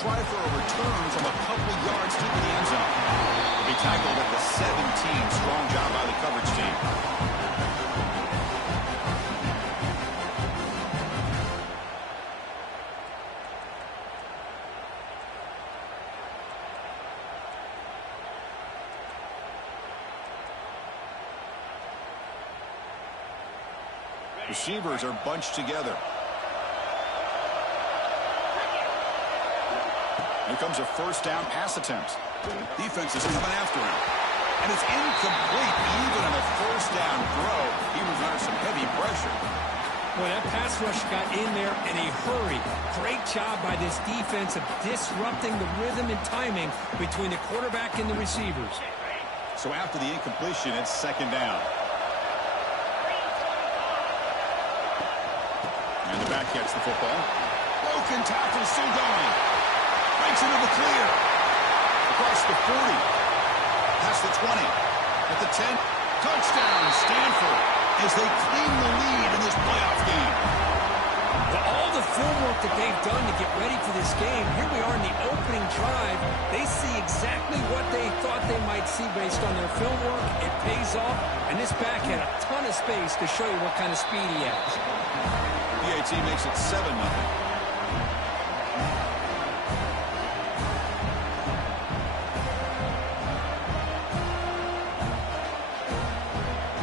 try for a return from a couple yards deep in the end zone. He'll be tackled at the 17. Strong job by the coverage team. Receivers are bunched together. Here comes a first down pass attempt. Defense is coming after him. And it's incomplete. Even on a first down throw, he was under some heavy pressure. Boy, that pass rush got in there in a hurry. Great job by this defense of disrupting the rhythm and timing between the quarterback and the receivers. So after the incompletion, it's second down. And the back gets the football. Broken tackle still going. Breaks into the clear. Across the 40. Past the 20. At the 10. Touchdown, Stanford, as they claim the lead in this playoff game. Well, all the footwork that they've done to get ready for this game, here we are in the opening drive. They see exactly what they thought they might see based on their film work. It pays off, and this back had a ton of space to show you what kind of speed he has. PAT makes it 7-0.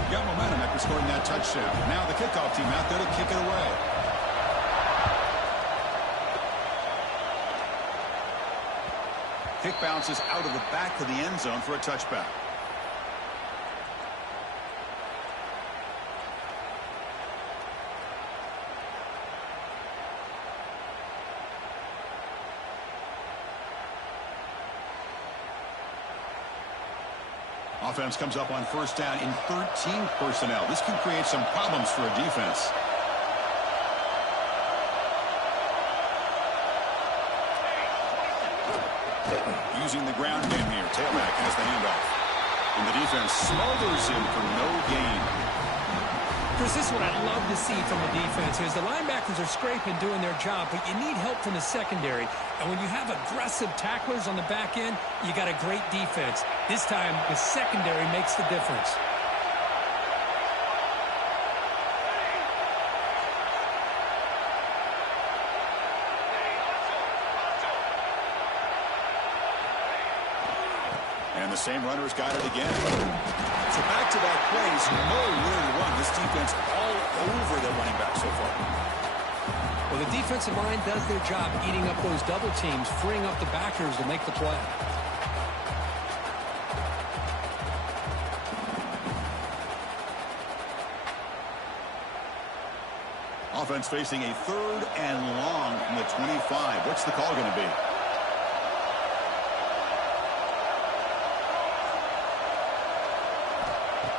Got momentum after scoring that touchdown. Now the kickoff team out there to kick it away. Kick bounces out of the back of the end zone for a touchback. Offense comes up on first down in 13 personnel. This can create some problems for a defense. Using the ground game here. Tailback has the handoff. And the defense smothers him for no gain. Chris, this is what I love to see from the defense is the linebackers are scraping, doing their job, but you need help from the secondary. And when you have aggressive tacklers on the back end, you got a great defense. This time, the secondary makes the difference. And the same runner's got it again. So back-to-back plays, nowhere to run. This defense all over the running back so far. Well, the defensive line does their job eating up those double teams, freeing up the backers to make the play. Offense facing a 3rd and long from the 25. What's the call going to be?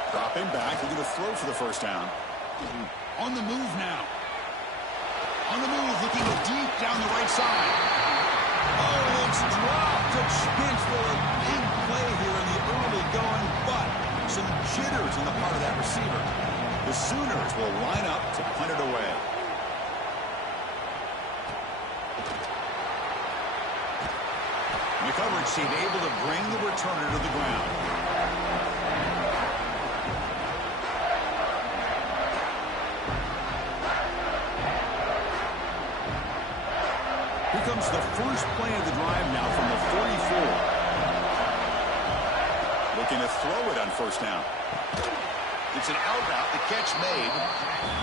Dropping back, they're going to throw for the first down. On the move now. On the move, looking deep down the right side. Oh, it's dropped. A chance for a big play here in the early going, but some jitters on the part of that receiver. The Sooners will line up to punt it away. The coverage team able to bring the returner to the ground. Here comes the first play of the drive now from the 44. Looking to throw it on first down. It's an out route, the catch made.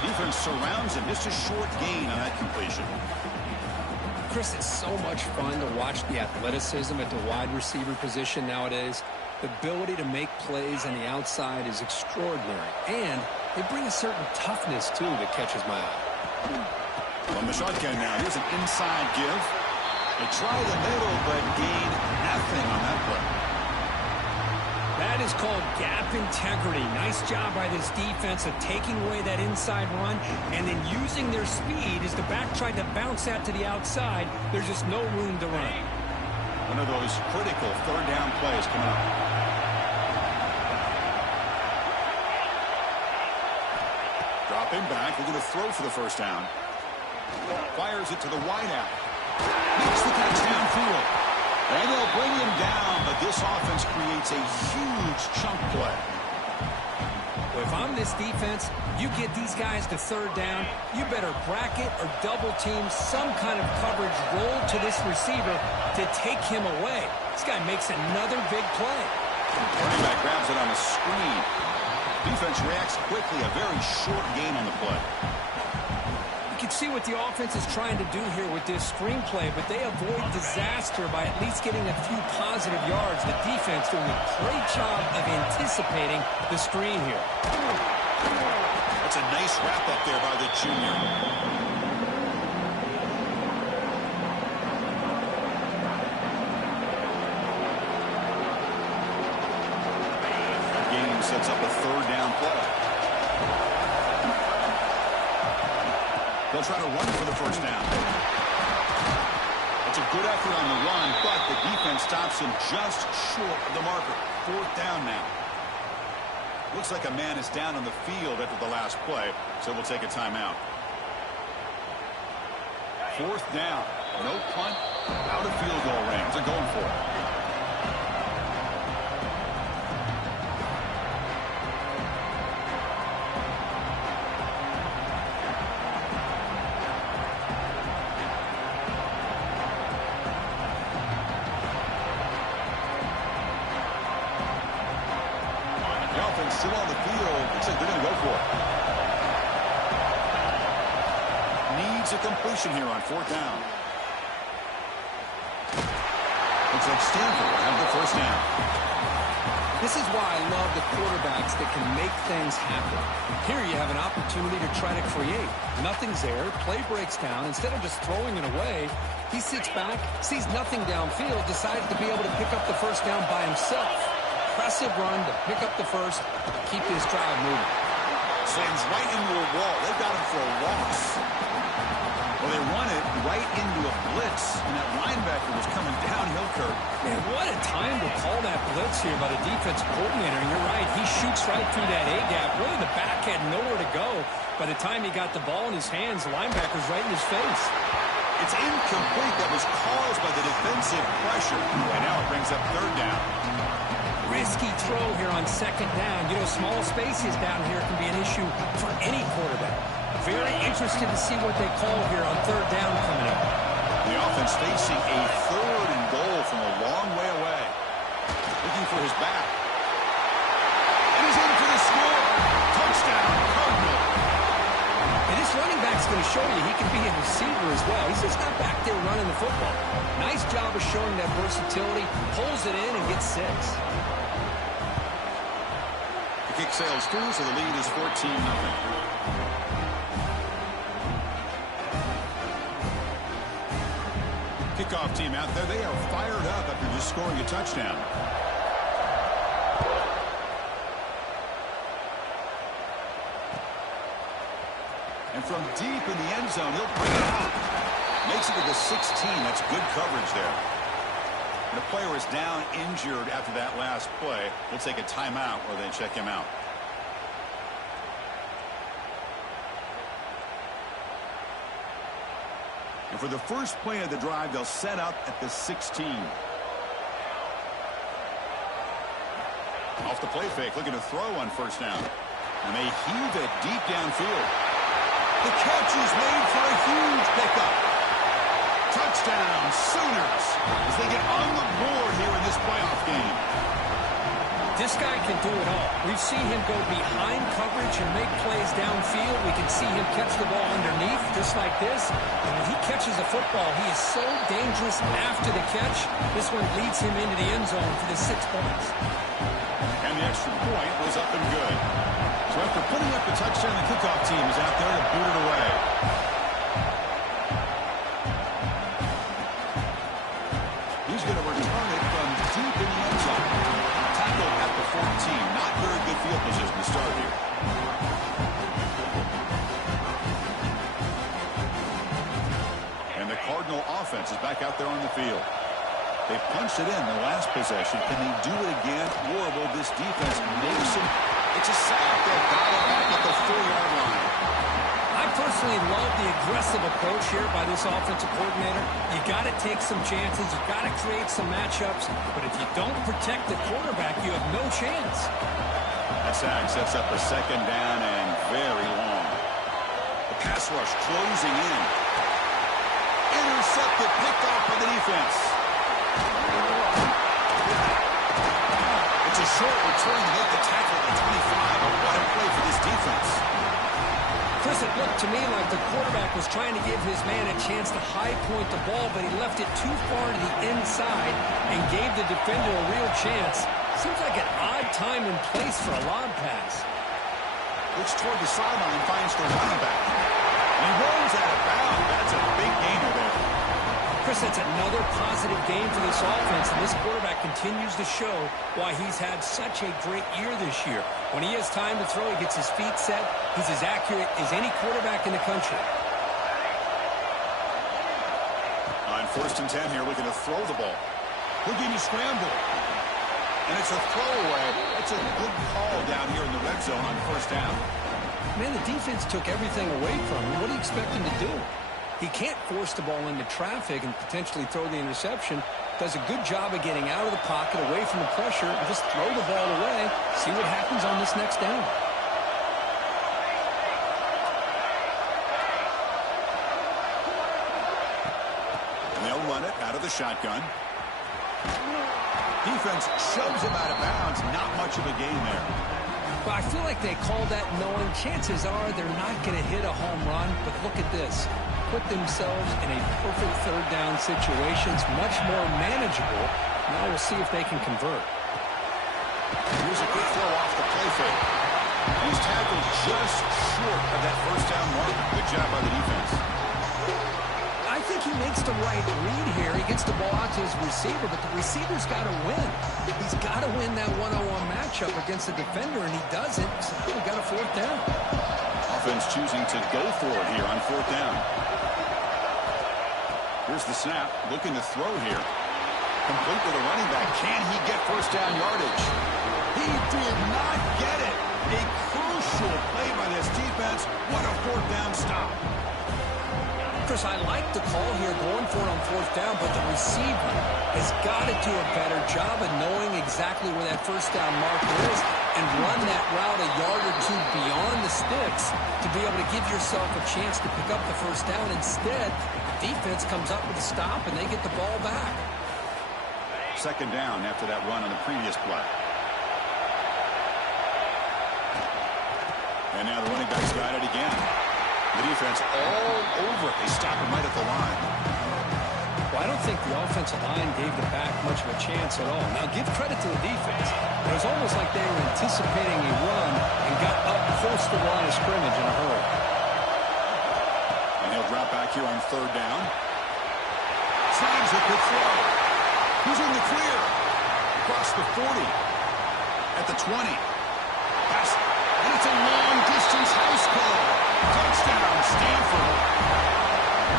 Defense surrounds him, just a short gain on that completion. Chris, it's so much fun to watch the athleticism at the wide receiver position nowadays. The ability to make plays on the outside is extraordinary. And they bring a certain toughness, too, that catches my eye. From the shotgun now, here's an inside give. They try the middle, but gain nothing on that play. That is called gap integrity. Nice job by this defense of taking away that inside run and then using their speed as the back tried to bounce that to the outside. There's just no room to run. One of those critical 3rd down plays coming up. Dropping back, we're going to throw for the first down. Fires it to the wideout. Makes the catch downfield. And they'll bring him down, but this offense creates a huge chunk play. Well, if I'm this defense, you get these guys to third down, you better bracket or double team some kind of coverage roll to this receiver to take him away. This guy makes another big play. Running back grabs it on a screen. Defense reacts quickly, a very short gain on the play. You can see what the offense is trying to do here with this screenplay, but they avoid disaster by at least getting a few positive yards. The defense doing a great job of anticipating the screen here. That's a nice wrap up there by the junior. The game sets up a third down play. They'll try to run for the first down. It's a good effort on the run, but the defense stops him just short of the marker. Fourth down now. Looks like a man is down on the field after the last play, so we'll take a timeout. Fourth down. No punt. Out of field goal range. They're going for it. Still on the field. Looks like they're going to go for it. Needs a completion here on fourth down. Looks like Stanford will have the first down. This is why I love the quarterbacks that can make things happen. Here you have an opportunity to try to create. Nothing's there. Play breaks down. Instead of just throwing it away, he sits back, sees nothing downfield, decides to be able to pick up the first down by himself. Impressive run to pick up the first, keep this drive moving. Slams right into a wall. They've got him for a loss. Well, they run it right into a blitz, and that linebacker was coming downhill, Kurt. Man, what a time to call that blitz here by the defensive coordinator. And you're right, he shoots right through that A-gap. Really, the back had nowhere to go. By the time he got the ball in his hands, the linebacker's right in his face. It's incomplete. That was caused by the defensive pressure. And now it brings up third down. Risky throw here on second down. You know, small spaces down here can be an issue for any quarterback. Very interested to see what they call here on third down coming up. The offense facing a third and goal from a long way away. Looking for his back. And he's in for the score. Touchdown, Cardinal. And this running back's going to show you he can be a receiver as well. He's just not back there running the football. Nice job of showing that versatility. Pulls it in and gets 6. Kick sails through, so the lead is 14-0. Kickoff team out there. They are fired up after just scoring a touchdown. And from deep in the end zone, he'll bring it out. Makes it to the 16. That's good coverage there. The player is down injured after that last play. We'll take a timeout or they check him out. And for the first play of the drive, they'll set up at the 16. Off the play fake, looking to throw on first down. And they heave it deep downfield. The catch is made for a huge pickup. Touchdown, Sooners, as they get on the board here in this playoff game. This guy can do it all. We've seen him go behind coverage and make plays downfield. We can see him catch the ball underneath, just like this. And when he catches a football, he is so dangerous after the catch. This one leads him into the end zone for the 6 points. And the extra point was up and good. So after putting up the touchdown, the kickoff team is out there to boot it away. He's going to return it from deep in the end zone. Tackle at the 14. Not very good field position to start here. And the Cardinal offense is back out there on the field. They punched it in the last possession. Can they do it again? Or will this defense make some? It's a sack. They've got it back at the 4-yard line. I personally love the aggressive approach here by this offensive coordinator. You got to take some chances. You got to create some matchups. But if you don't protect the quarterback, you have no chance. That sack sets up a second down and very long. The pass rush closing in. Intercepted, picked off by the defense. It's a short return to make the tackle at 25. But what a play for this defense. Chris, it looked to me like the quarterback was trying to give his man a chance to high point the ball, but he left it too far to the inside and gave the defender a real chance. Seems like an odd time and place for a lob pass. Looks toward the sideline, finds the running back. And he rolls out of bounds. That's a big gainer there. Chris, that's another positive game for this offense, and this quarterback continues to show why he's had such a great year this year. When he has time to throw, he gets his feet set. He's as accurate as any quarterback in the country. On 1st and 10 here, looking to throw the ball. Looking to scramble. And it's a throwaway. That's a good call down here in the red zone on 1st down. Man, the defense took everything away from him. What do you expect him to do? He can't force the ball into traffic and potentially throw the interception. Does a good job of getting out of the pocket, away from the pressure, and just throw the ball away. See what happens on this next down. And they'll run it out of the shotgun. Defense shoves him out of bounds. Not much of a gain there. Well, I feel like they called that knowing chances are they're not going to hit a home run. But look at this. Put themselves in a perfect 3rd down situation. It's much more manageable. Now we'll see if they can convert. Here's a good throw off the play fake. He's tackled just short of that 1st down mark. Good job by the defense. I think he makes the right read here. He gets the ball out to his receiver, but the receiver's got to win. He's got to win that one-on-one matchup against the defender, and he does it. So now we got a 4th down. Offense choosing to go for it here on 4th down. Here's the snap, looking to throw here. Complete with a running back. Can he get 1st down yardage? He did not get it. A crucial play by this defense. What a 4th down stop. Chris, I like the call here going for it on 4th down, but the receiver has got to do a better job of knowing exactly where that 1st down marker is and run that route a yard or two beyond the sticks to be able to give yourself a chance to pick up the 1st down. Instead, the defense comes up with a stop, and they get the ball back. 2nd down after that run on the previous play. And now the running back's got it again. The defense all over it. They stop him right at the line. Well, I don't think the offensive line gave the back much of a chance at all. Now, give credit to the defense. It was almost like they were anticipating a run and got up close to the line of scrimmage in a hurry. And he'll drop back here on 3rd down. Tries a good throw. Who's in the clear? Across the 40. At the 20. Pass. And it's a long-distance house call. Touchdown, Stanford.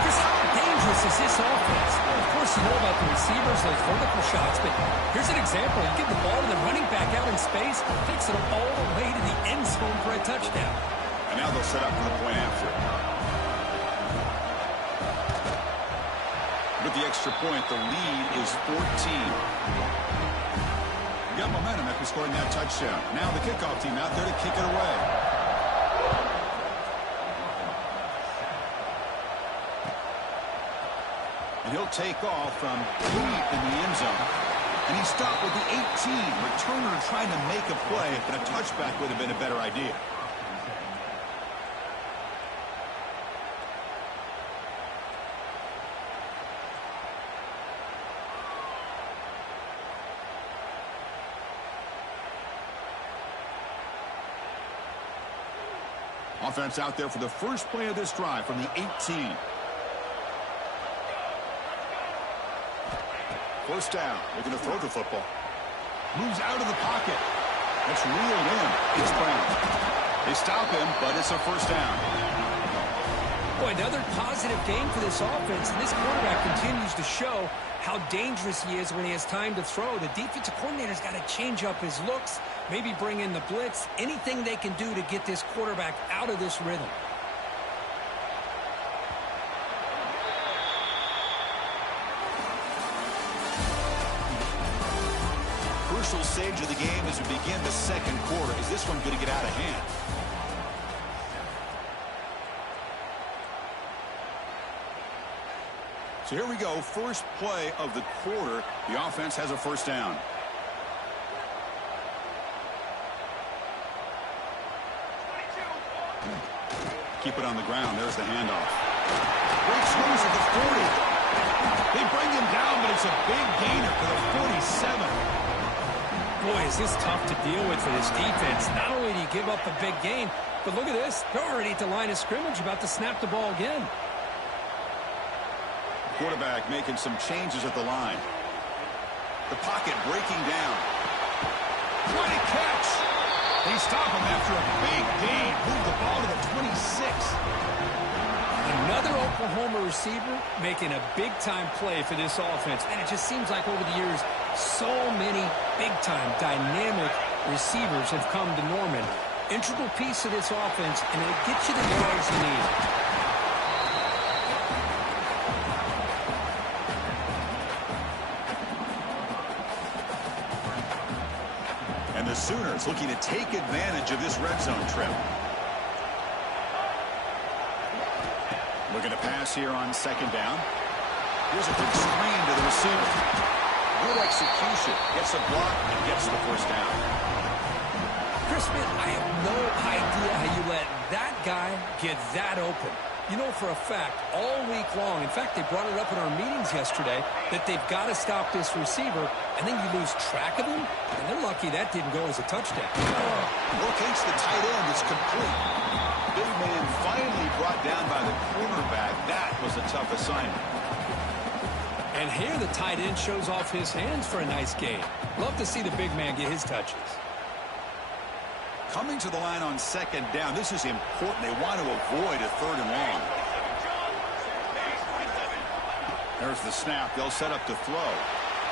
Chris, how dangerous is this offense? Well, of course, you know about the receivers, those vertical shots, but here's an example. You give the ball to the running back out in space, takes it all the way to the end zone for a touchdown. And now they'll set up for the point after. With the extra point, the lead is 14. You got momentum after scoring that touchdown. Now the kickoff team out there to kick it away. And he'll take off from deep in the end zone. And he stopped with the 18. Returner trying to make a play, but a touchback would have been a better idea. Offense out there for the first play of this drive from the 18. 1st down. Looking to throw the football. Moves out of the pocket. It's reeled in. It's Brown. They stop him, but it's a 1st down. Boy, another positive game for this offense, and this quarterback continues to show how dangerous he is when he has time to throw. The defensive coordinator's got to change up his looks, maybe bring in the blitz, anything they can do to get this quarterback out of this rhythm. crucial stage of the game as we begin the second quarter. Is this one going to get out of hand? So here we go, first play of the quarter. The offense has a first down. Keep it on the ground. There's the handoff. Breaks loose at the 40. They bring him down, but it's a big gainer for the 47. Boy, is this tough to deal with for this defense. Not only do you give up a big gain, but look at this. They're already at the line of scrimmage, about to snap the ball again. Quarterback making some changes at the line. The pocket breaking down. What a catch! They stop him after a big gain. Move the ball to the 26. Another Oklahoma receiver making a big-time play for this offense. And it just seems like over the years, so many big-time, dynamic receivers have come to Norman. Integral piece of this offense, and it'll get you the yards you need. And the Sooners looking to take advantage of this red zone trip. Looking to pass here on second down. Here's a quick screen to the receiver. Good execution. Gets a block and gets the first down. Crispin, I have no idea how you let that guy get that open. You know for a fact, all week long, in fact, they brought it up in our meetings yesterday, that they've got to stop this receiver, and then you lose track of him, and they're lucky that didn't go as a touchdown. Locates the tight end. It's complete. Big man finally brought down by the cornerback. That was a tough assignment. And here the tight end shows off his hands for a nice gain. Love to see the big man get his touches. Coming to the line on second down, this is important. They want to avoid a third and long. There's the snap. They'll set up to throw.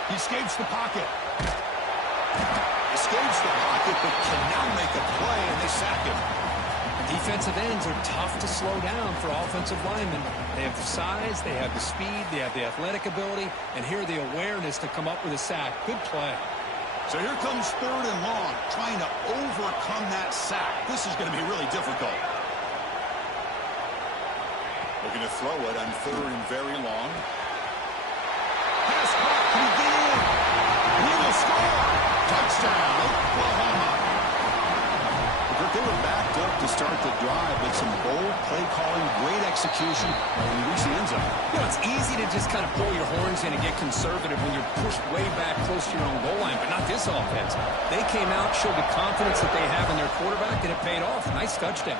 He escapes the pocket. Escapes the pocket, but can now make a play, and they sack him. Defensive ends are tough to slow down for offensive linemen. They have the size, they have the speed, they have the athletic ability, and here the awareness to come up with a sack. Good play. So here comes third and long, trying to overcome that sack. This is going to be really difficult. Looking to throw it on third and very long. Pass caught. Can he get in? He will score. Touchdown, Oklahoma. They were backed up to start the drive, but some bold play calling, great execution when you reach the end zone. You know, it's easy to just kind of pull your horns in and get conservative when you're pushed way back close to your own goal line, but not this offense. They came out, showed the confidence that they have in their quarterback, and it paid off. Nice touchdown.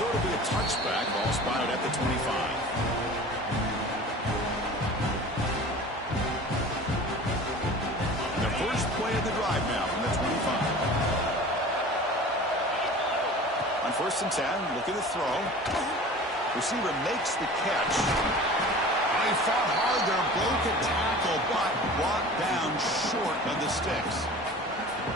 So it'll be a touchback, ball spotted at the 25. Play of the drive now from the 25. On first and 10, looking to throw. Receiver makes the catch. They fought hard there, broke a tackle, but brought down short of the sticks.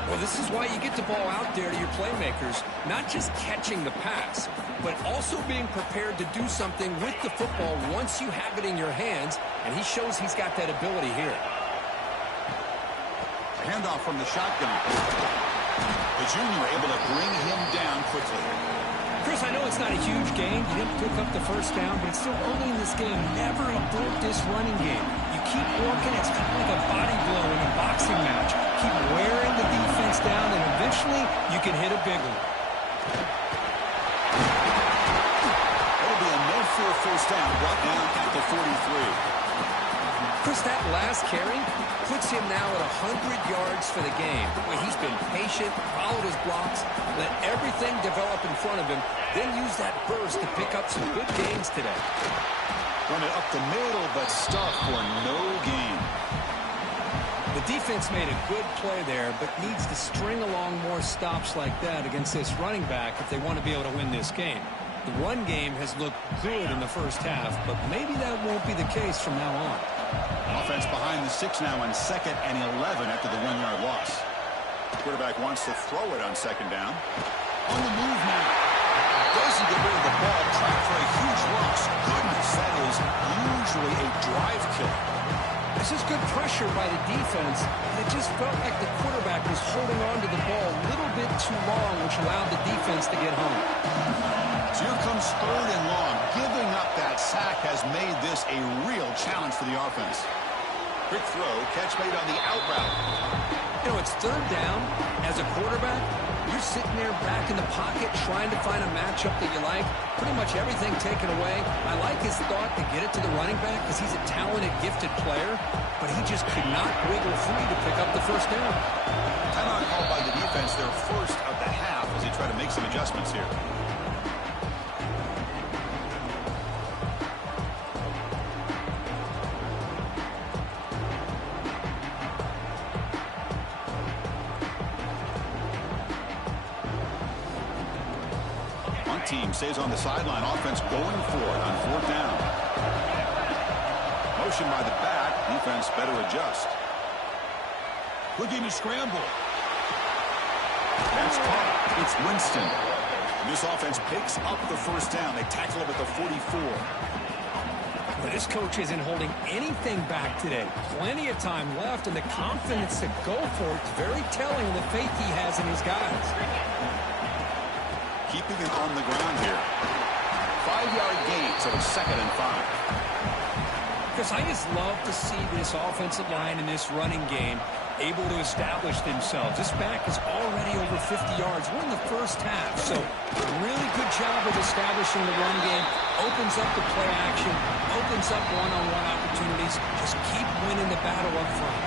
Well, this is why you get the ball out there to your playmakers, not just catching the pass, but also being prepared to do something with the football once you have it in your hands, and he shows he's got that ability here. Handoff from the shotgun. The junior able to bring him down quickly. Chris, I know it's not a huge gain. You didn't pick up the first down, but it's still early in this game. Never abort this running game. You keep working. It's kind of like a body blow in a boxing match. Keep wearing the defense down, and eventually you can hit a big one. That'll be a no-fear first down, brought down at the 43. Chris, that last carry puts him now at 100 yards for the game. Well, he's been patient, followed his blocks, let everything develop in front of him, then use that burst to pick up some good gains today. Run it up the middle, but stuck for no gain. The defense made a good play there, but needs to string along more stops like that against this running back if they want to be able to win this game. The run game has looked good in the first half, but maybe that won't be the case from now on. Offense behind the 6 now on 2nd and 11 after the 1-yard loss. Quarterback wants to throw it on second down. On the move now. Doesn't get rid of the ball. Trapped for a huge loss. Goodness, that is usually a drive killer. This is good pressure pressure by the defense, and it just felt like the quarterback was holding on to the ball a little bit too long, which allowed the defense to get home. So here comes 3rd and long. Giving up that sack has made this a real challenge for the offense. Quick throw, catch made on the out route. You know, it's 3rd down. As a quarterback, you're sitting there back in the pocket trying to find a matchup that you like. Pretty much everything taken away. I like his thought to get it to the running back because he's a talented, gifted player, but he just could not wiggle free to pick up the 1st down. Timeout called by the defense, their first of the half as they try to make some adjustments here. Team stays on the sideline. Offense going for it on 4th down. Motion by the back. Defense better adjust. Looking to scramble. That's caught. It's Winston. This offense picks up the 1st down. They tackle him at the 44. But this coach isn't holding anything back today. Plenty of time left, and the confidence to go for it is very telling of the faith he has in his guys. Keeping it on the ground here. 5-yard gain, so it's 2nd and 5. Because I just love to see this offensive line in this running game able to establish themselves. This back is already over 50 yards. We're in the 1st half, so a really good job of establishing the run game. Opens up the play action, opens up one-on-one opportunities. Just keep winning the battle up front.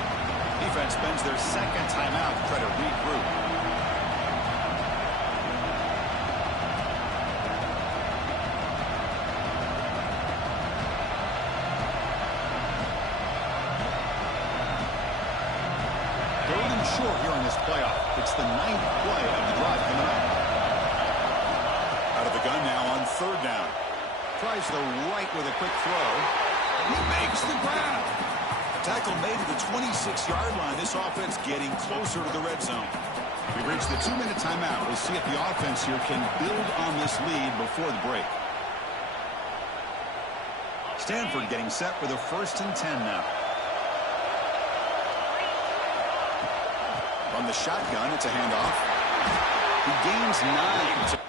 Defense spends their 2nd timeout to try to regroup. Short here in this playoff. It's the 9th play of the drive coming up. Out of the gun now on 3rd down. Tries the right with a quick throw. He makes the grab. A tackle made at the 26-yard line. This offense getting closer to the red zone. We've reached the 2-minute timeout. We'll see if the offense here can build on this lead before the break. Stanford getting set for the 1st and 10 now. On the shotgun, it's a handoff. He gains 9.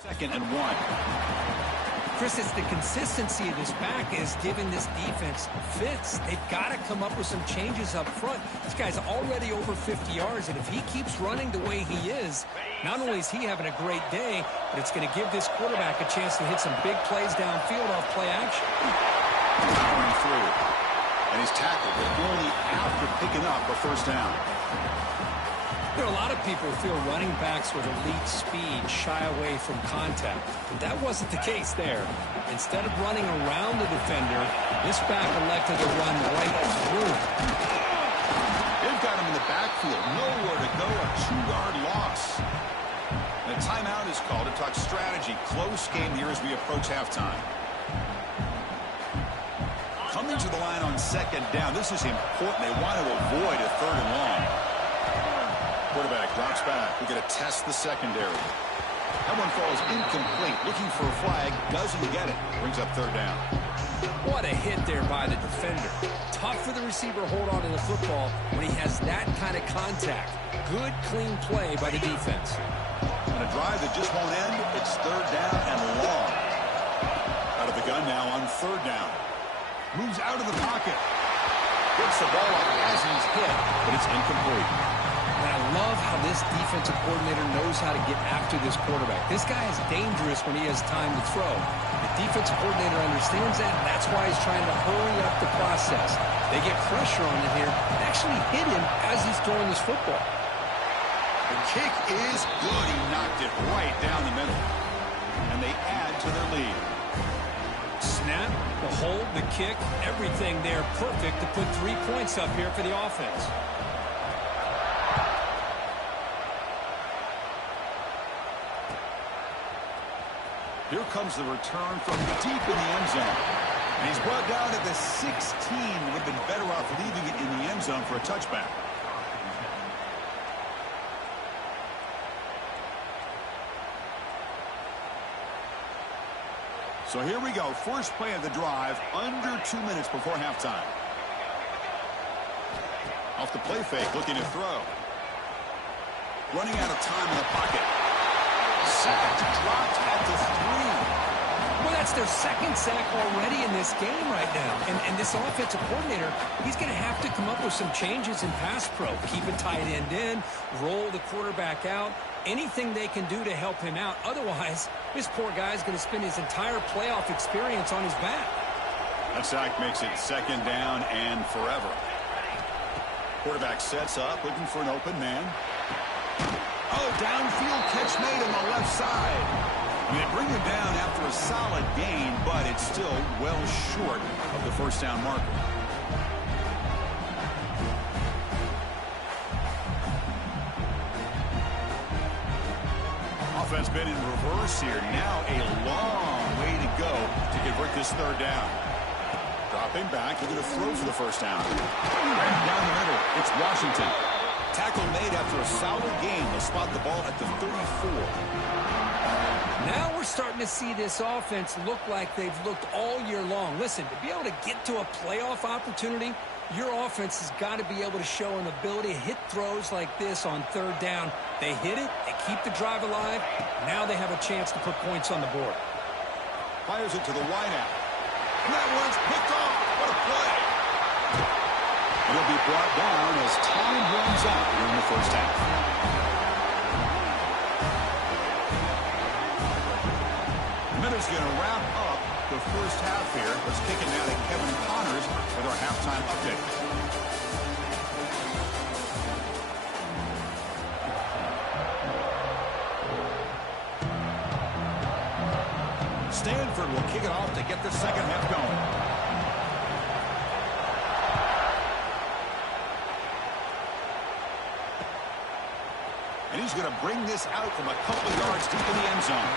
Second and 1. Chris, it's the consistency of this back is giving this defense fits. They've got to come up with some changes up front. This guy's already over 50 yards, and if he keeps running the way he is, not only is he having a great day, but it's going to give this quarterback a chance to hit some big plays downfield off play action. Going through. And he's tackled, but only after picking up a 1st down. You know, a lot of people feel running backs with elite speed shy away from contact. But that wasn't the case there. Instead of running around the defender, this back elected to run right through. They've got him in the backfield. Nowhere to go. A 2-yard loss. The timeout is called to talk strategy. Close game here as we approach halftime. Coming to the line on 2nd down. This is important. They want to avoid a 3rd and long. Quarterback drops back. We're going to test the secondary. That one falls incomplete. Looking for a flag. Doesn't get it. Brings up 3rd down. What a hit there by the defender. Tough for the receiver to hold on to the football when he has that kind of contact. Good, clean play by the defense. On a drive that just won't end, it's 3rd down and long. Out of the gun now on 3rd down. Moves out of the pocket. Gets the ball up as he's hit, but it's incomplete. And I love how this defensive coordinator knows how to get after this quarterback. This guy is dangerous when he has time to throw. The defensive coordinator understands that, and that's why he's trying to hurry up the process. They get pressure on him here and actually hit him as he's throwing this football. The kick is good. He knocked it right down the middle. and they add to their lead. Snap, the hold, the kick, everything there perfect to put 3 points up here for the offense. Here comes the return from deep in the end zone. And he's brought down at the 16. Would have been better off leaving it in the end zone for a touchback. So here we go. First play of the drive, under 2 minutes before halftime. Off the play fake, looking to throw. Running out of time in the pocket. Sacked, dropped at the 3. Well, that's their second sack already in this game right now. And this offensive coordinator, he's going to have to come up with some changes in pass pro. Keep a tight end in, roll the quarterback out, anything they can do to help him out. Otherwise, this poor guy's going to spend his entire playoff experience on his back. That sack makes it second down and forever. Quarterback sets up, looking for an open man. Oh, downfield catch made on the left side. I mean, they bring him down after a solid gain, but it's still well short of the first down marker. Offense been in reverse here. Now a long way to go to convert this third down. Dropping back, looking to throw for the first down. Right down the middle, it's Washington. Tackle made after a solid gain. They'll spot the ball at the 34. Now we're starting to see this offense look like they've looked all year long. Listen, to be able to get to a playoff opportunity, your offense has got to be able to show an ability to hit throws like this on third down. They hit it, they keep the drive alive. Now they have a chance to put points on the board. Fires it to the wideout. And that one's picked off. What a play. It'll be brought down as time runs out here in the first half. Minute's going to wrap up the first half here. Let's kick it now to Kevin Connors with our halftime update. Stanford will kick it off to get the second half going. And he's going to bring this out from a couple yards deep in the end zone.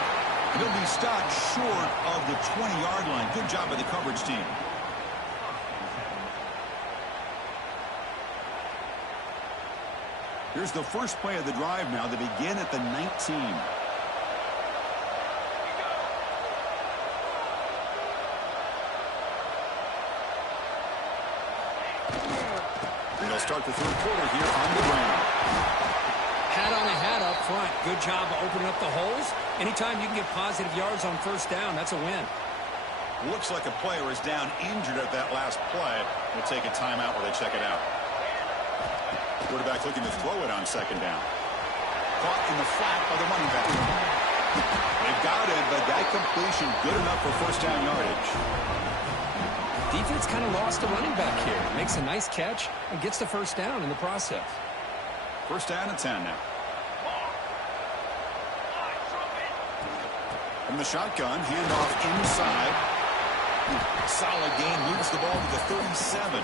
And he'll be stopped short of the 20-yard line. Good job by the coverage team. Here's the first play of the drive now. They begin at the 19. And they'll start the third quarter here on the ground. Hat on a hat up front. Good job of opening up the holes. Anytime you can get positive yards on first down, that's a win. Looks like a player is down injured at that last play. We'll take a timeout while they check it out. Quarterback looking to throw it on second down. Caught in the flat by the running back. They've got it, but that completion good enough for first down yardage. Defense kind of lost the running back here. Makes a nice catch and gets the first down in the process. First down and 10 now. From the shotgun, handoff inside. Solid gain, moves the ball to the 37.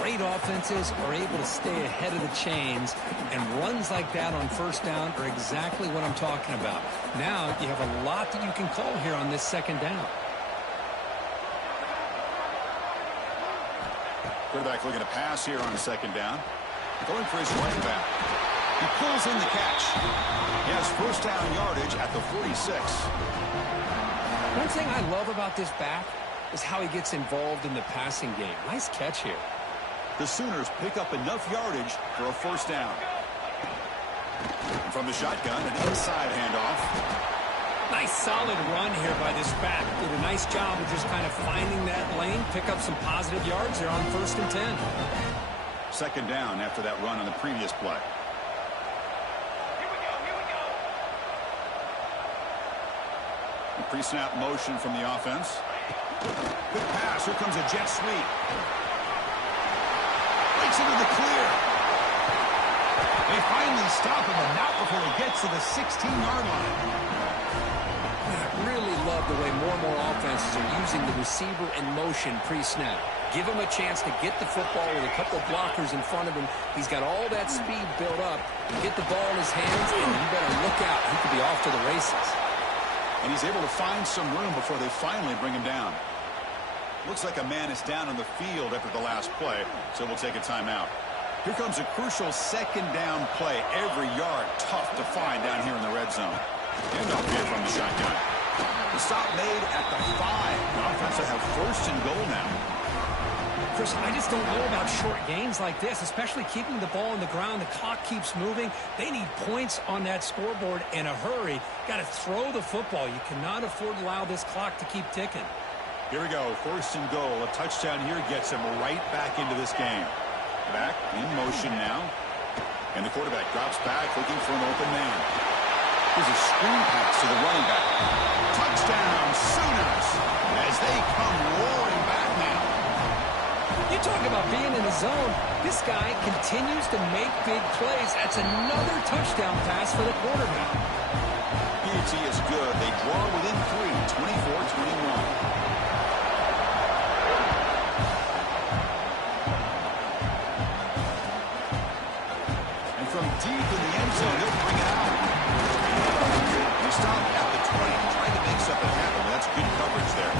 Great offenses are able to stay ahead of the chains, and runs like that on first down are exactly what I'm talking about. Now you have a lot that you can call here on this second down. Quarterback looking to pass here on second down. Going for his running back. He pulls in the catch. He has first down yardage at the 46. One thing I love about this back is how he gets involved in the passing game. Nice catch here. The Sooners pick up enough yardage for a first down. From the shotgun, an inside handoff. Nice solid run here by this back. Did a nice job of just kind of finding that lane, pick up some positive yards there on 1st and 10. Second down after that run on the previous play. A pre-snap motion from the offense. Good pass. Here comes a jet sweep. Breaks into the clear. They finally stop him, and not before he gets to the 16-yard line. I really love the way more and more offenses are using the receiver in motion pre-snap. Give him a chance to get the football with a couple of blockers in front of him. He's got all that speed built up. You get the ball in his hands, and you better look out. He could be off to the races. And he's able to find some room before they finally bring him down. Looks like a man is down on the field after the last play, so we'll take a timeout. Here comes a crucial second down play. Every yard tough to find down here in the red zone. Handoff here from the shotgun. The stop made at the 5. The offense will have first and goal now. Chris, I just don't know about short gains like this, especially keeping the ball on the ground. The clock keeps moving. They need points on that scoreboard in a hurry. Got to throw the football. You cannot afford to allow this clock to keep ticking. Here we go. First and goal. A touchdown here gets him right back into this game. Back in motion now. And the quarterback drops back looking for an open man. Here's a screen pass to the running back. Touchdown, Sooners, as they come roaring back now. You talk about being in the zone. This guy continues to make big plays. That's another touchdown pass for the quarterback. PAT is good. They draw within 3, 24-21. From deep in the end zone, they'll bring it out. They stop at the 20, trying to make something happen. That's good coverage there.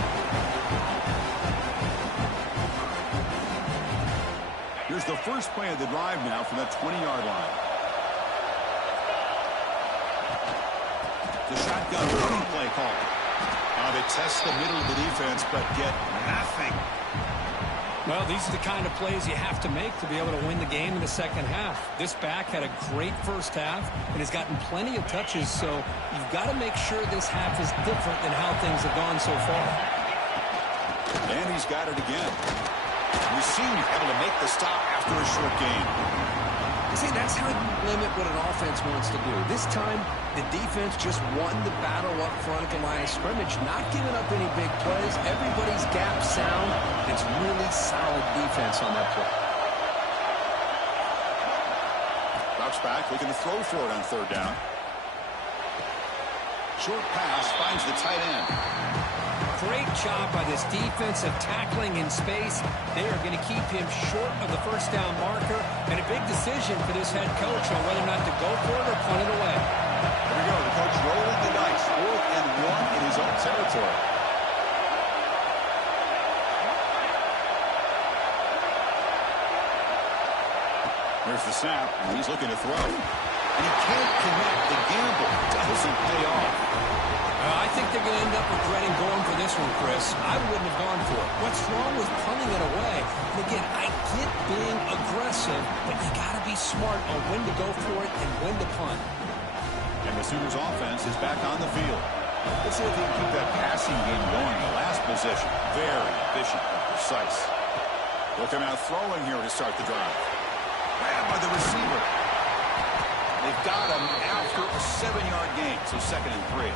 Here's the first play of the drive now from that 20-yard line. The shotgun running play call. They test the middle of the defense, but get nothing. Well, these are the kind of plays you have to make to be able to win the game in the second half. This back had a great first half and has gotten plenty of touches, so you've got to make sure this half is different than how things have gone so far. And he's got it again. We seem able to make the stop after a short gain. See, that's how you limit what an offense wants to do. This time, the defense just won the battle up front at the line of scrimmage, not giving up any big plays. Everybody's gap sound. It's really solid defense on that play. Drops back, looking to throw for it on third down. Short pass finds the tight end. Great job by this defensive tackling in space. They are going to keep him short of the first down marker. And a big decision for this head coach on whether or not to go for it or punt it away. Here we go. The coach rolling the dice. 4th and 1 in his own territory. There's the snap, and he's looking to throw. And he can't connect. The gamble doesn't pay off. I think they're going to end up regretting going for this one, Chris. I wouldn't have gone for it. What's wrong with punting it away? And again, I get being aggressive, but you got to be smart on when to go for it and when to punt. And the Sooners offense is back on the field. Let's see if they can keep that passing game going in the last possession. Very efficient and precise. They'll come out throwing here to start the drive. Grabbed by the receiver. They've got him after a 7-yard gain, so 2nd and 3.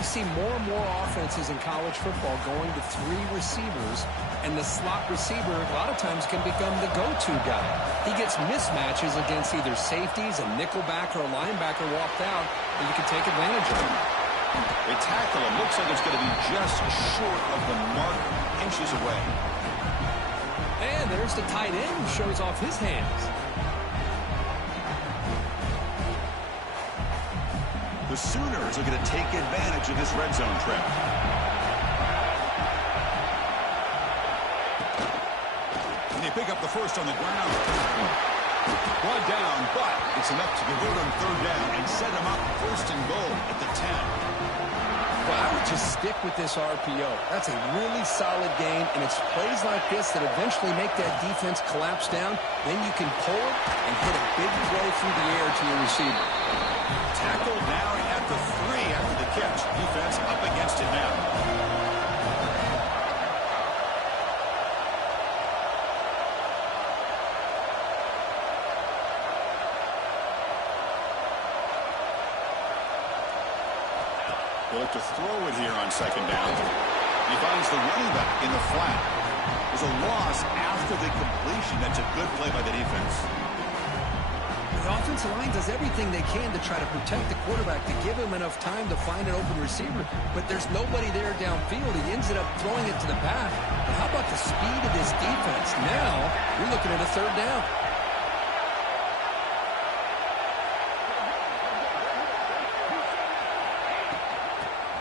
You see more and more offenses in college football going to 3 receivers, and the slot receiver a lot of times can become the go-to guy. He gets mismatches against either safeties, a nickelback, or a linebacker walked out, and you can take advantage of it. They tackle him. Looks like it's going to be just short of the mark, inches away. And there's the tight end who shows off his hands. The Sooners are going to take advantage of this red zone trap. And they pick up the first on the ground. One down, but it's enough to convert on third down and set them up first and goal at the 10. Well, I would just stick with this RPO. That's a really solid game, and it's plays like this that eventually make that defense collapse down. Then you can pull it and hit a big play through the air to your receiver. Tackled down at the 3 after the catch. Defense up against it now. They look to throw it here on second down. He finds the running back in the flat. There's a loss after the completion. That's a good play by the defense. The offensive line does everything they can to try to protect the quarterback, to give him enough time to find an open receiver. But there's nobody there downfield. He ends up throwing it to the back. But how about the speed of this defense? Now, you're looking at a third down.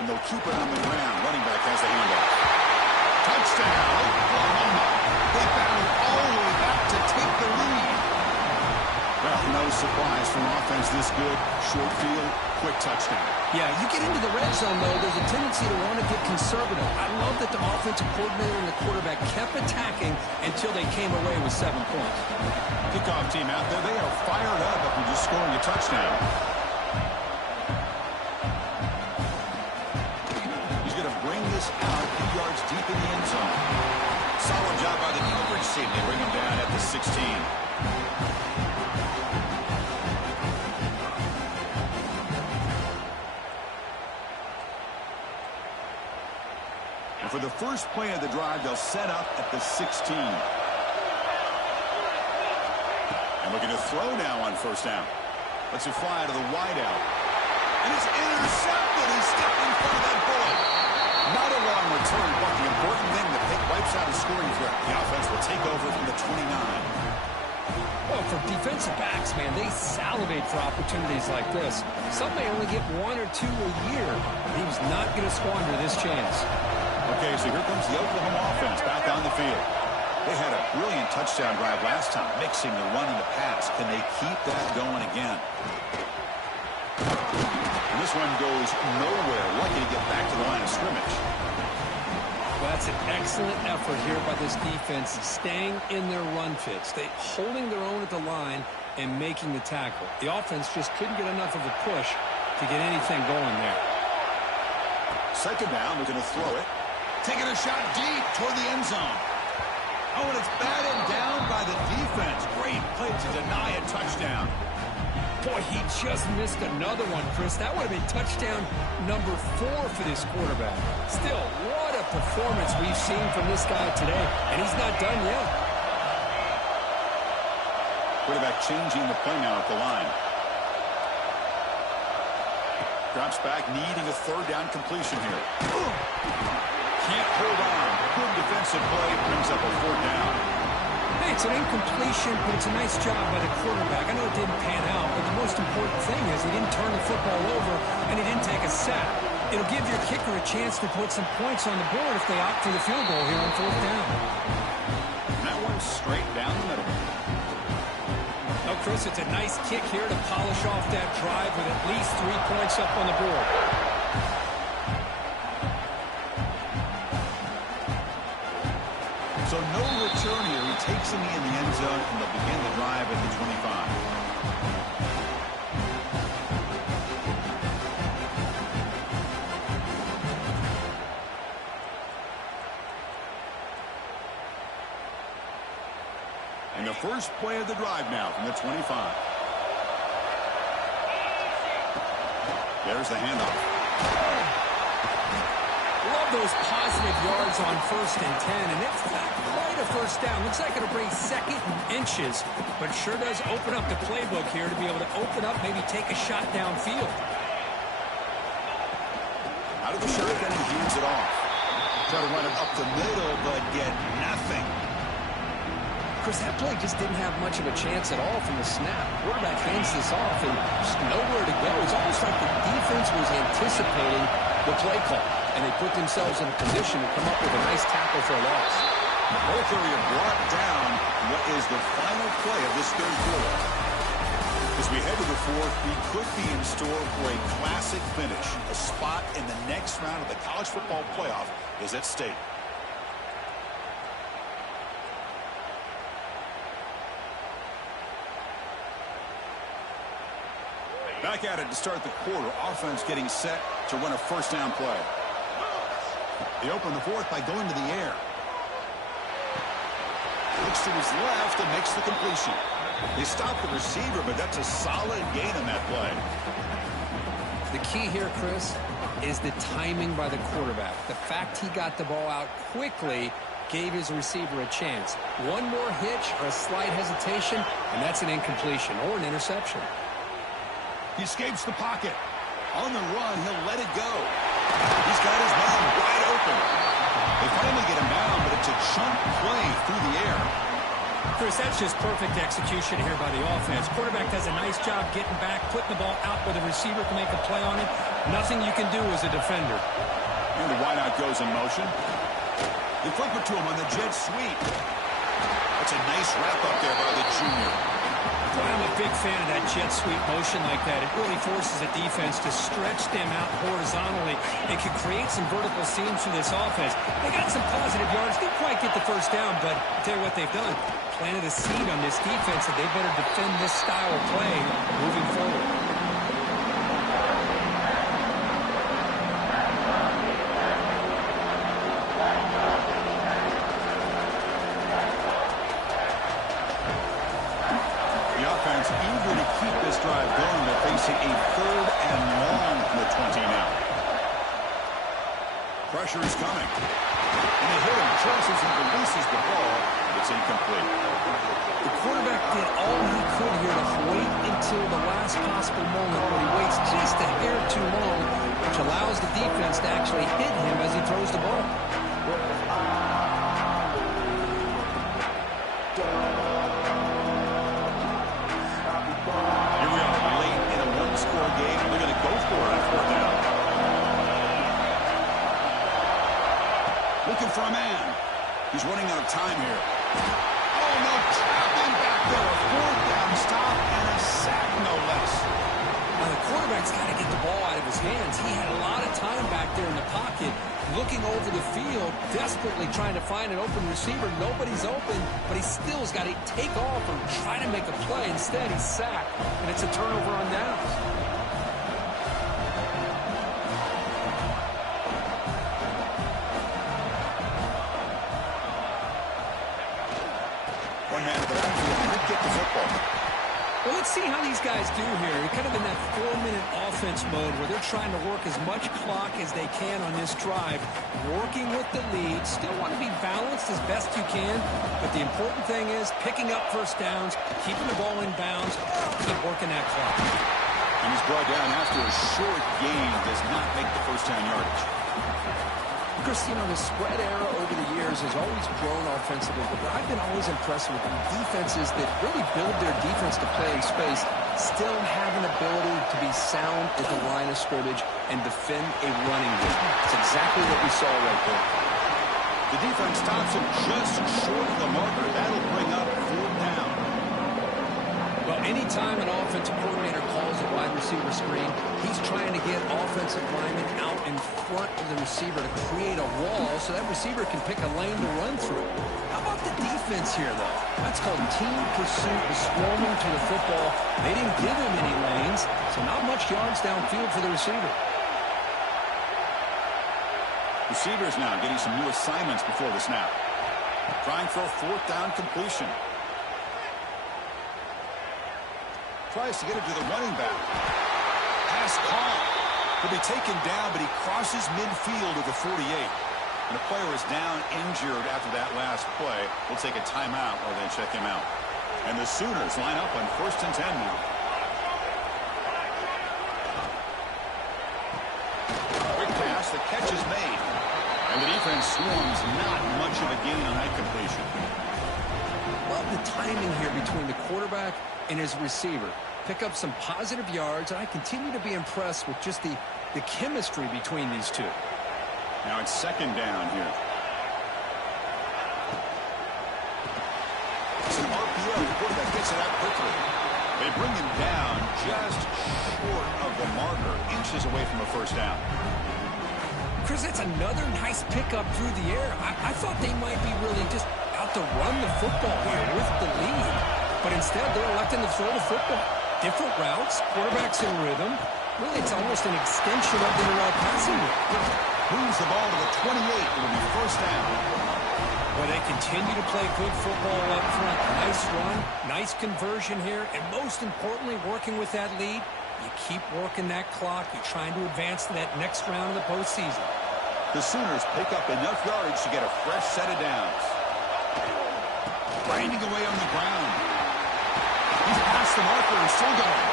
And they'll keep it on the ground. Running back has the handoff. Touchdown, Oklahoma. They battled all the way back to take the lead. Well, no surprise from offense this good. Short field, quick touchdown. Yeah, you get into the red zone, though, there's a tendency to want to get conservative. I love that the offensive coordinator and the quarterback kept attacking until they came away with 7 points. Kickoff team out there, they are fired up after just scoring a touchdown. He's going to bring this out 2 yards deep in the end zone. Solid job by the coverage team. They bring him down at the 16. For the first play of the drive, they'll set up at the 16. And looking to throw now on first down. Lets it fly to the wideout. And it's intercepted. He stepped in front of that bullet. Not a long return, but the important thing, the pick wipes out a scoring threat. The offense will take over from the 29. Well, for defensive backs, man, they salivate for opportunities like this. Some may only get 1 or 2 a year. He was not going to squander this chance. Okay, so here comes the Oklahoma offense back on the field. They had a brilliant touchdown drive last time, mixing the run and the pass. Can they keep that going again? And this one goes nowhere. Lucky to get back to the line of scrimmage. Well, that's an excellent effort here by this defense, staying in their run fits. They holding their own at the line and making the tackle. The offense just couldn't get enough of a push to get anything going there. Second down, they're going to throw it. Taking a shot deep toward the end zone. Oh, and it's batted down by the defense. Great play to deny a touchdown. Boy, he just missed another one, Chris. That would have been touchdown number 4 for this quarterback. Still, what a performance we've seen from this guy today. And he's not done yet. Quarterback changing the play now at the line. Drops back, needing a third down completion here. Can't hold on. Good defensive play, brings up a fourth down. Hey, it's an incompletion, but it's a nice job by the quarterback. I know it didn't pan out, but the most important thing is he didn't turn the football over and he didn't take a sack. It'll give your kicker a chance to put some points on the board if they opt for the field goal here on fourth down. And that one's straight down the middle. Oh, Chris, it's a nice kick here to polish off that drive with at least 3 points up on the board. So no return here. He takes him in the end zone, and they'll begin the drive at the 25. And the first play of the drive now from the 25. There's the handoff. Love those positive yards on 1st and 10, and it's not quite a first down. Looks like it'll bring 2nd and inches, but sure does open up the playbook here to be able to open up, maybe take a shot downfield. Out of the shirt, then he hands it off. Try to run it up the middle, but get nothing. Chris, that play just didn't have much of a chance at all from the snap. Quarterback hands this off and just nowhere to go. It's almost like the defense was anticipating the play call, and they put themselves in a position to come up with a nice tackle for a loss. Both area brought down what is the final play of this third quarter. As we head to the fourth, we could be in store for a classic finish. A spot in the next round of the college football playoff is at stake. Back at it to start the quarter. Offense getting set to run a first down play. They open the fourth by going to the air. Looks to his left and makes the completion. They stop the receiver, but that's a solid gain on that play. The key here, Chris, is the timing by the quarterback. The fact he got the ball out quickly gave his receiver a chance. One more hitch or a slight hesitation, and that's an incompletion or an interception. He escapes the pocket. On the run, he'll let it go. He's got his man wide open. They finally get him down, but it's a chunk play through the air. Chris, that's just perfect execution here by the offense. Quarterback does a nice job getting back, putting the ball out where the receiver can make a play on it. Nothing you can do as a defender. And the wideout goes in motion. They flip it to him on the jet sweep. That's a nice wrap-up there by the junior. Boy, I'm a big fan of that jet sweep motion like that. It really forces a defense to stretch them out horizontally. It can create some vertical seams for this offense. They got some positive yards. Didn't quite get the first down, but I'll tell you what they've done. Planted a seed on this defense that they better defend this style of play moving forward. Eager to keep this drive going. They're facing a 3rd and long from the 20 now. Pressure is coming. And they hit him. Chases and releases the ball. It's incomplete. The quarterback did all he could here to wait until the last possible moment, but he waits just a hair too long, which allows the defense to actually hit him as he throws the ball. Looking for a man. He's running out of time here. Oh, no, trapping back there. A 4th down stop and a sack, no less. Now, the quarterback's got to get the ball out of his hands. He had a lot of time back there in the pocket, looking over the field, desperately trying to find an open receiver. Nobody's open, but he still has got to take off or try to make a play. Instead, he's sacked, and it's a turnover on downs. Well, let's see how these guys do here. They're kind of in that 4-minute offense mode where they're trying to work as much clock as they can on this drive, working with the lead. Still want to be balanced as best you can, but the important thing is picking up first downs, keeping the ball in bounds, keep working that clock. And he's brought down after a short gain, does not make the first down yardage. Chris, you know, the spread era over the years has always grown offensively, but I've been always impressed with defenses that really build their defense to play in space, still have an ability to be sound at the line of scrimmage and defend a running game. It's exactly what we saw right there. The defense stops him just short of the marker. That'll bring up 4th down. Well, anytime an offensive coordinator calls a wide receiver screen, he's trying to get offensive linemen out in front of the receiver to create a wall so that receiver can pick a lane to run through. How about the defense here, though? That's called team pursuit, the swarming to the football. They didn't give him any lanes, so not much yards downfield for the receiver. Receivers now getting some new assignments before the snap. Trying for a 4th down completion. Tries to get it to the running back. Pass caught. He'll be taken down, but he crosses midfield at the 48. And the player is down injured after that last play. We'll take a timeout while they check him out. And the Sooners line up on 1st and 10 now. Quick pass, the catch is made. And the defense swarms, not much of a gain on that completion. Love the timing here between the quarterback and his receiver. Pick up some positive yards, and I continue to be impressed with just the chemistry between these two. Now it's 2nd down here. It's an RPO. The quarterback gets it out quickly. They bring him down just short of the marker, inches away from a first down. Chris, that's another nice pickup through the air. I thought they might be really just out to run the football here with the lead. But instead, they're electing to throw the football. Different routes, quarterbacks in rhythm. Really, it's almost an extension of their passing game. Moves the ball to the 28. It'll be first down. Well, they continue to play good football up front. Nice run, nice conversion here, and most importantly, working with that lead. You keep working that clock. You're trying to advance to that next round of the postseason. The Sooners pick up enough yardage to get a fresh set of downs. Grinding away on the ground. He's past the marker and still going.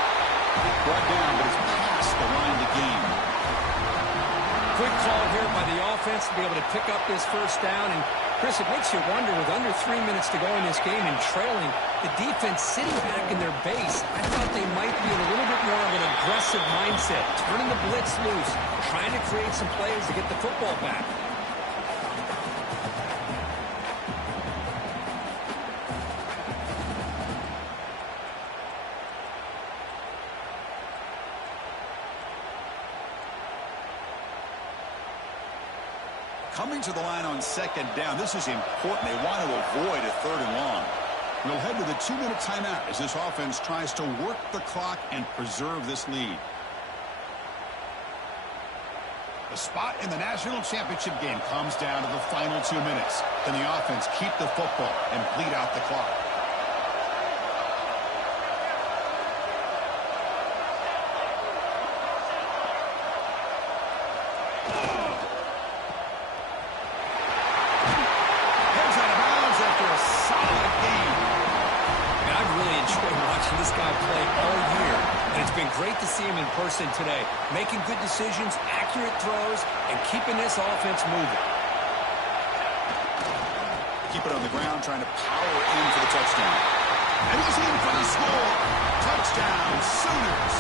Brought down, but it's past the line to gain. Quick call here by the offense to be able to pick up this first down. And, Chris, it makes you wonder, with under 3 minutes to go in this game and trailing, the defense sitting back in their base, I thought they might be in a little bit more of an aggressive mindset, turning the blitz loose, trying to create some plays to get the football back. Coming to the line on second down. This is important. They want to avoid a third and long. We'll head to the 2-minute timeout as this offense tries to work the clock and preserve this lead. The spot in the national championship game comes down to the final 2 minutes. Can the offense keep the football and bleed out the clock? Great to see him in person today, making good decisions, accurate throws, and keeping this offense moving. Keep it on the ground, trying to power in for the touchdown. And he's in for the score. Touchdown, Sooners.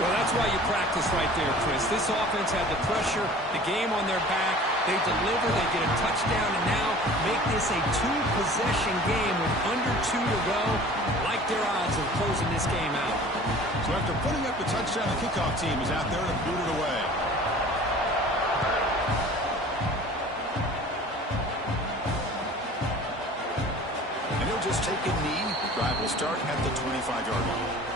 Well, that's why you practice right there, Chris. This offense had the pressure, the game on their back. They deliver, they get a touchdown, and now make this a two-possession game with under 2 to go. Like their odds of closing this game out. So after putting up the touchdown, the kickoff team is out there to boot it away. And he'll just take a knee. The drive will start at the 25-yard line.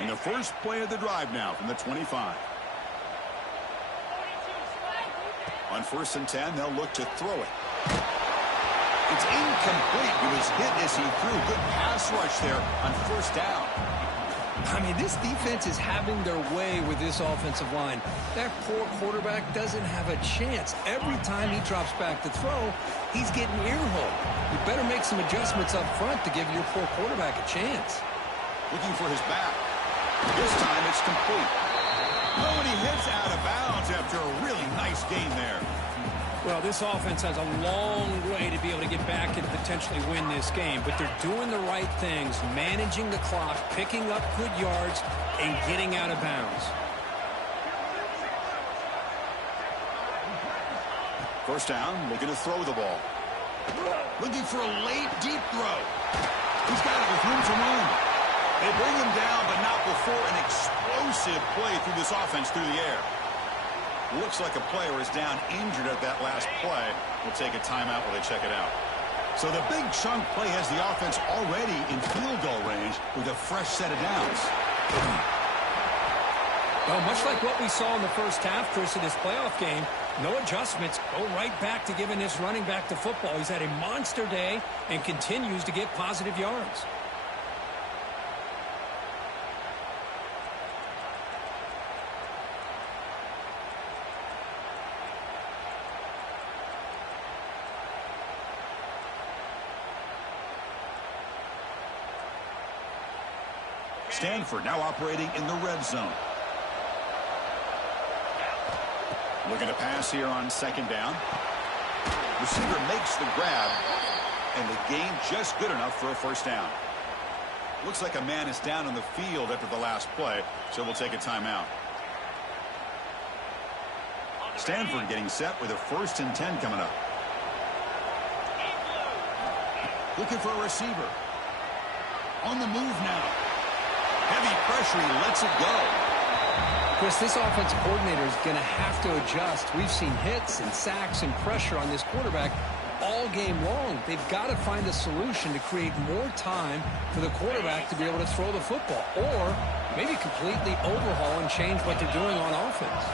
And the first play of the drive now from the 25. On 1st and 10, they'll look to throw it. It's incomplete. It was hit as he threw. Good pass rush there on 1st down. I mean, this defense is having their way with this offensive line. That poor quarterback doesn't have a chance. Every time he drops back to throw, he's getting earholed. You better make some adjustments up front to give your poor quarterback a chance. Looking for his back. This time it's complete. Oh, and he hits out of bounds after a really nice gain there. Well, this offense has a long way to be able to get back and potentially win this game, but they're doing the right things, managing the clock, picking up good yards, and getting out of bounds. 1st down, looking to throw the ball. Looking for a late, deep throw. He's got it with room to run. They bring him down, but not before an explosive play through this offense through the air. Looks like a player is down injured at that last play. We'll take a timeout while they check it out. So the big chunk play has the offense already in field goal range with a fresh set of downs. Well, much like what we saw in the first half, Chris, of this playoff game, no adjustments. Go right back to giving this running back the football. He's had a monster day and continues to get positive yards. Stanford now operating in the red zone. Looking to pass here on 2nd down. Receiver makes the grab, and the gain just good enough for a 1st down. Looks like a man is down on the field after the last play, so we'll take a timeout. Stanford getting set with a 1st and 10 coming up. Looking for a receiver. On the move now. Heavy pressure, he lets it go. Chris, this offensive coordinator is going to have to adjust. We've seen hits and sacks and pressure on this quarterback all game long. They've got to find a solution to create more time for the quarterback to be able to throw the football. Or maybe completely overhaul and change what they're doing on offense.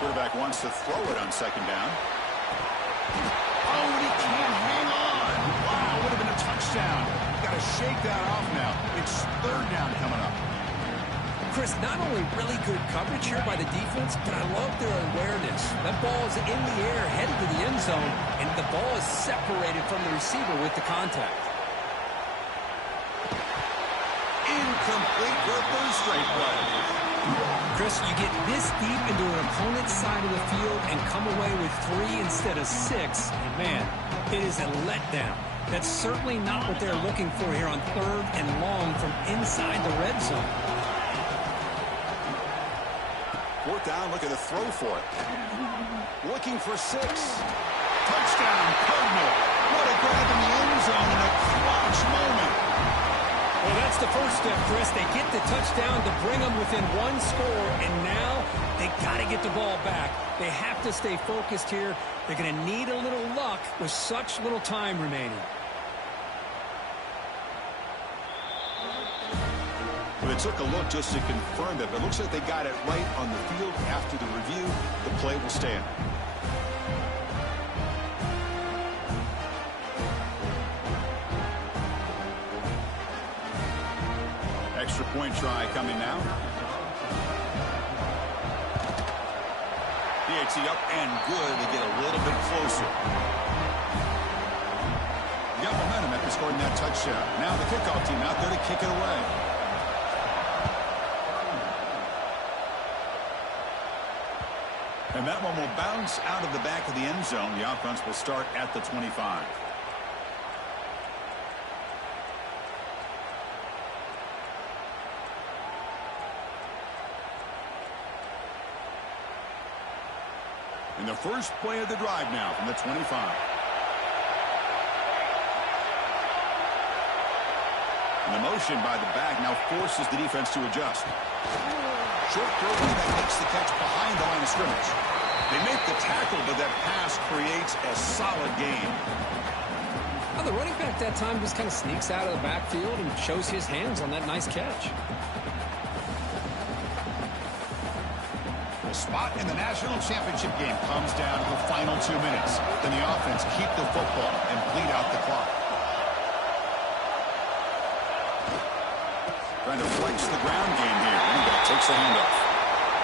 Quarterback wants to throw it on second down. Oh, and he can't hang on. Wow, would have been a touchdown. Got to shake that off now. It's third down coming up. Chris, not only really good coverage here by the defense, but I love their awareness. That ball is in the air, headed to the end zone, and the ball is separated from the receiver with the contact. Incomplete for a third straight play. Chris, you get this deep into an opponent's side of the field and come away with 3 instead of 6, and man, it is a letdown. That's certainly not what they're looking for here on third and long from inside the red zone. Fourth down, look at the throw for it. Looking for 6. Touchdown, Cardinal. What a grab in the end zone in a clutch moment. Well, that's the first step, Chris. They get the touchdown to bring them within 1 score, and now they got to get the ball back. They have to stay focused here. They're going to need a little luck with such little time remaining. Well, it took a look just to confirm it, but it looks like they got it right on the field. After the review, the play will stand. Extra point try coming now. DHC up and good to get a little bit closer. You got momentum after scoring that touchdown. Now the kickoff team out there to kick it away. And that one will bounce out of the back of the end zone. The offense will start at the 25. And the first play of the drive now from the 25. And the motion by the back now forces the defense to adjust. Short throw that makes the catch behind the line of scrimmage. They make the tackle, but that pass creates a solid gain. Well, the running back that time just kind of sneaks out of the backfield and shows his hands on that nice catch. The spot in the national championship game comes down to the final 2 minutes. Then the offense keep the football and bleed out the clock. Trying to flex the ground game here. Running back takes the handoff.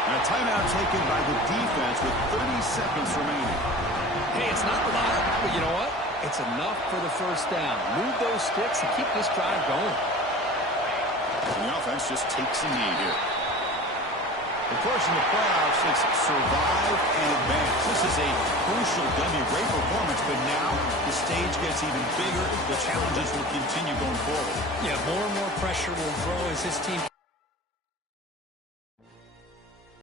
And a timeout taken by the defense with 30 seconds remaining. Hey, it's not a lot, but you know what? It's enough for the first down. Move those sticks and keep this drive going. And the offense just takes a knee here. Of course, in the playoffs, it's survive and advance. This is a crucial W. Great performance, but now the stage gets even bigger. The challenges will continue going forward. Yeah, more and more pressure will grow as this team